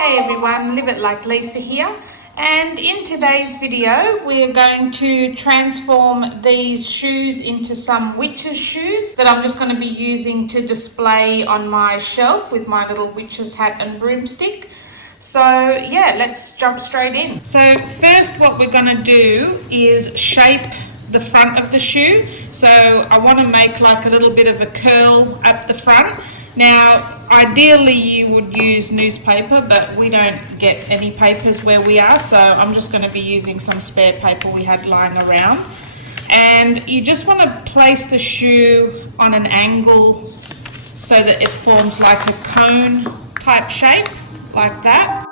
Hey everyone, Live It Like Lisa here, and in today's video we are going to transform these shoes into some witch's shoes that I'm just going to be using to display on my shelf with my little witch's hat and broomstick. So yeah, let's jump straight in. So first what we're going to do is shape the front of the shoe. So I want to make like a little bit of a curl up the front. Now, ideally you would use newspaper, but we don't get any papers where we are, so I'm just going to be using some spare paper we had lying around. And you just want to place the shoe on an angle so that it forms like a cone type shape, like that.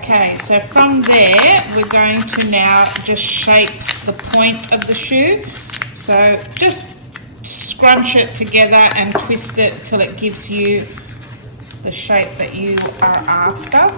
Okay, so from there we're going to now just shape the point of the shoe. So just scrunch it together and twist it till it gives you the shape that you are after.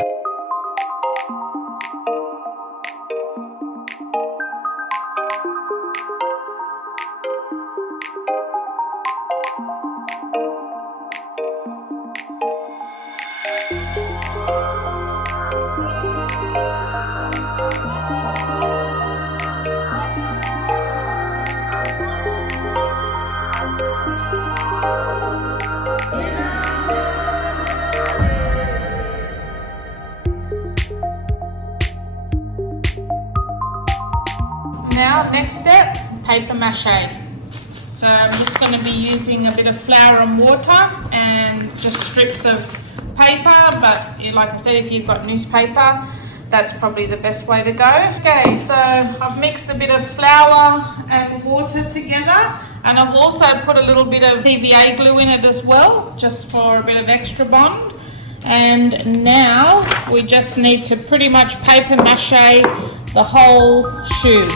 Now, next step, paper mache. So I'm just going to be using a bit of flour and water and just strips of paper, but like I said, if you've got newspaper, that's probably the best way to go. Okay, so I've mixed a bit of flour and water together, and I've also put a little bit of PVA glue in it as well, just for a bit of extra bond. And now we just need to pretty much paper mache the whole shoe.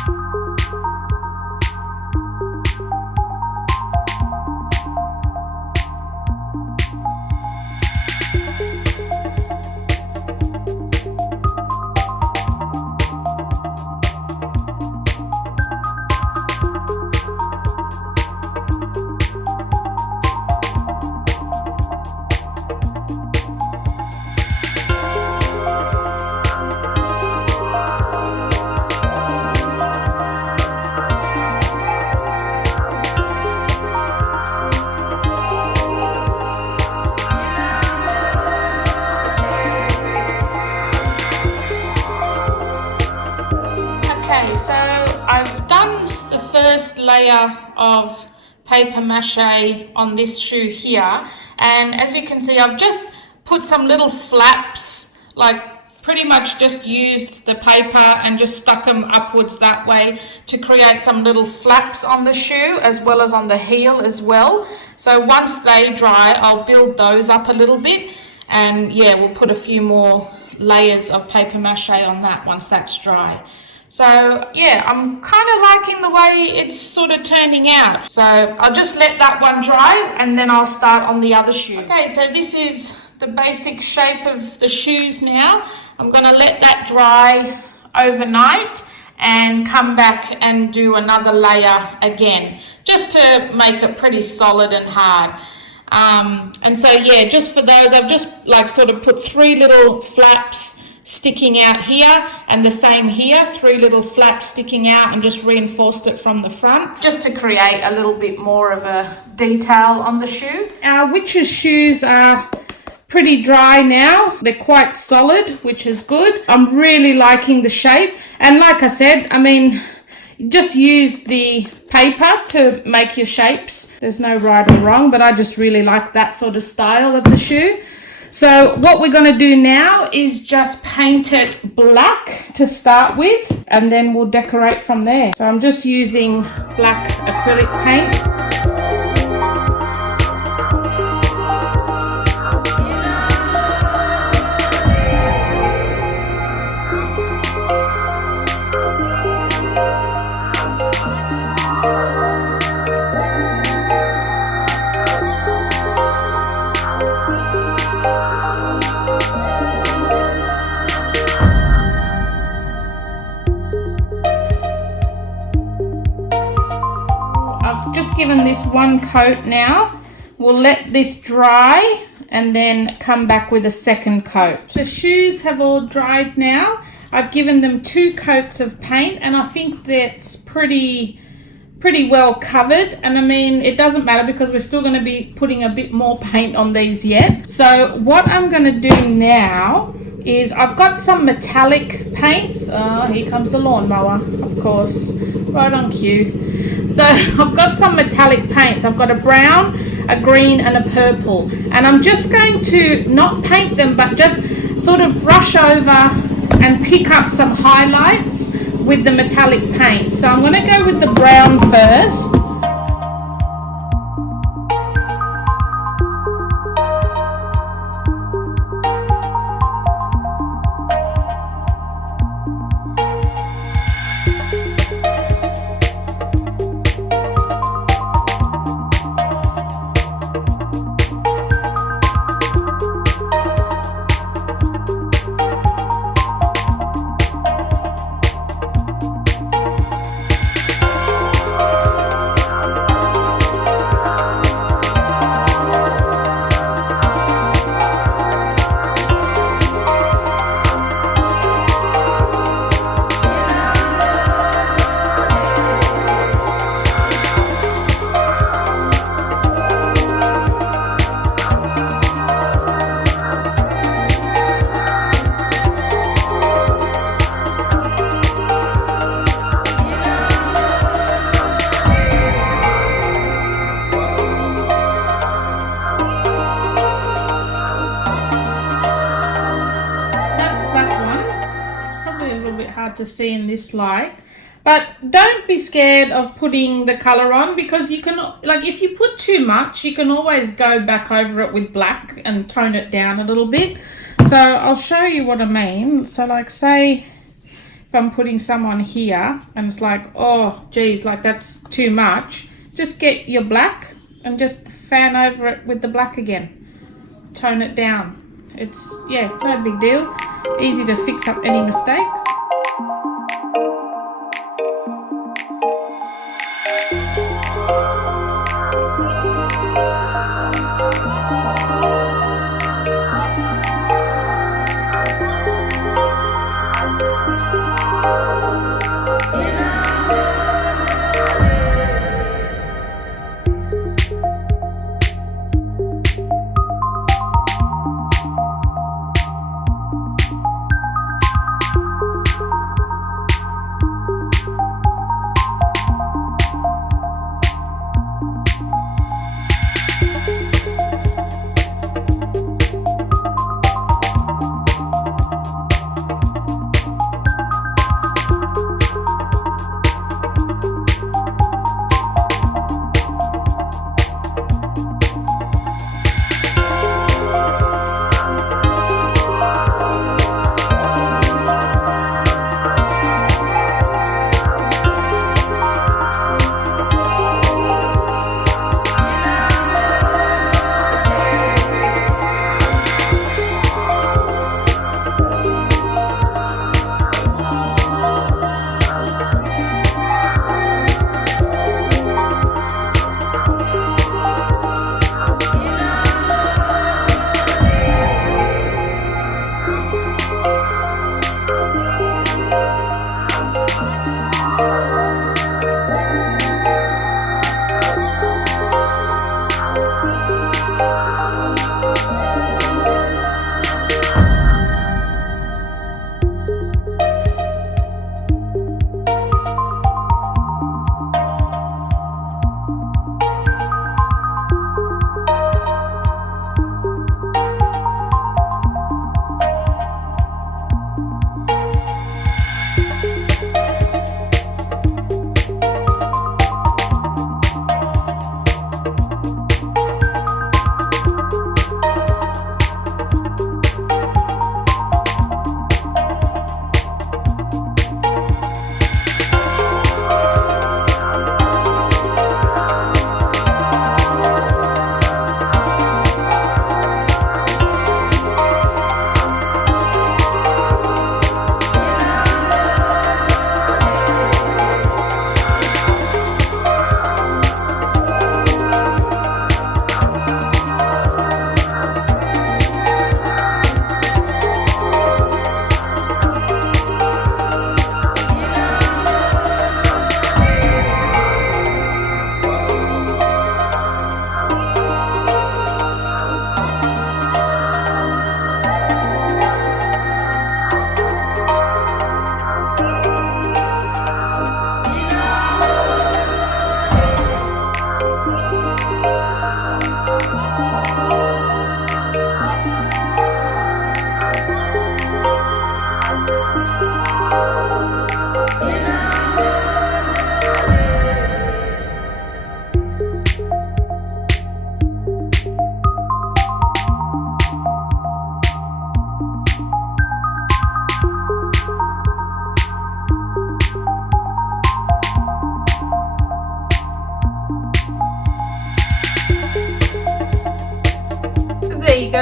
So I've done the first layer of paper mache on this shoe here, and as you can see, I've just put some little flaps, like pretty much just used the paper and just stuck them upwards that way to create some little flaps on the shoe as well as on the heel as well. So once they dry, I'll build those up a little bit, and yeah, we'll put a few more layers of paper mache on that once that's dry. So yeah, I'm kind of liking the way it's sort of turning out. So I'll just let that one dry and then I'll start on the other shoe. Okay, so this is the basic shape of the shoes now. I'm going to let that dry overnight and come back and do another layer again, just to make it pretty solid and hard. And so yeah, just for those, I've just like sort of put 3 little flaps sticking out here, and the same here, 3 little flaps sticking out, and just reinforced it from the front just to create a little bit more of a detail on the shoe. Our witch's shoes are pretty dry now. They're quite solid, which is good. I'm really liking the shape, and like I said, I mean, just use the paper to make your shapes. There's no right or wrong, but I just really like that sort of style of the shoe. So what we're going to do now is just paint it black to start with, and then we'll decorate from there. So I'm just using black acrylic paint. just given this one coat now. We'll let this dry and then come back with a second coat. The shoes have all dried now. I've given them 2 coats of paint, and I think that's pretty well covered. And I mean, it doesn't matter because we're still going to be putting a bit more paint on these yet. So what I'm going to do now is I've got some metallic paints. Here comes the lawnmower, of course, right on cue. So I've got some metallic paints. I've got a brown, a green and a purple, and I'm just going to not paint them but just sort of brush over and pick up some highlights with the metallic paint. So I'm going to go with the brown first. To see in this light, but don't be scared of putting the color on, because you can, like, if you put too much you can always go back over it with black and tone it down a little bit. So I'll show you what I mean. So like, say if I'm putting some on here and it's like, oh geez, like that's too much, just get your black and just fan over it with the black again, tone it down. It's, yeah, no big deal, easy to fix up any mistakes.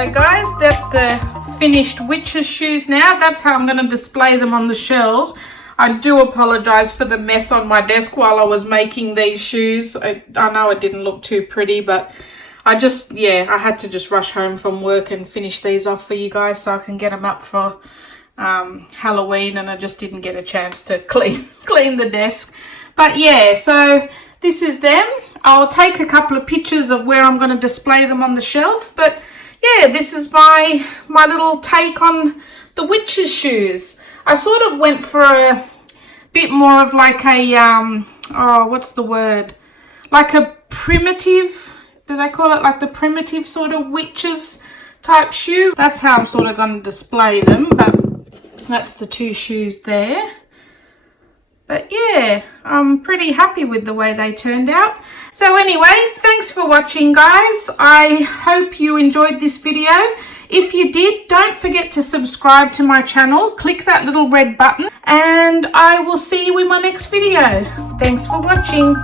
go, guys. That's the finished witch's shoes now. That's how I'm going to display them on the shelves. I do apologize for the mess on my desk while I was making these shoes. I know it didn't look too pretty, but I had to just rush home from work and finish these off for you guys so I can get them up for Halloween, and I just didn't get a chance to clean the desk. But yeah, so this is them. I'll take a couple of pictures of where I'm going to display them on the shelf. But yeah, this is my little take on the witch's shoes. I sort of went for a bit more of like a, what's the word? Like a primitive, do they call it like the primitive sort of witches type shoe? That's how I'm sort of going to display them, but that's the two shoes there. But yeah, I'm pretty happy with the way they turned out. So anyway, thanks for watching, guys. I hope you enjoyed this video. If you did, don't forget to subscribe to my channel. Click that little red button and I will see you in my next video. Thanks for watching.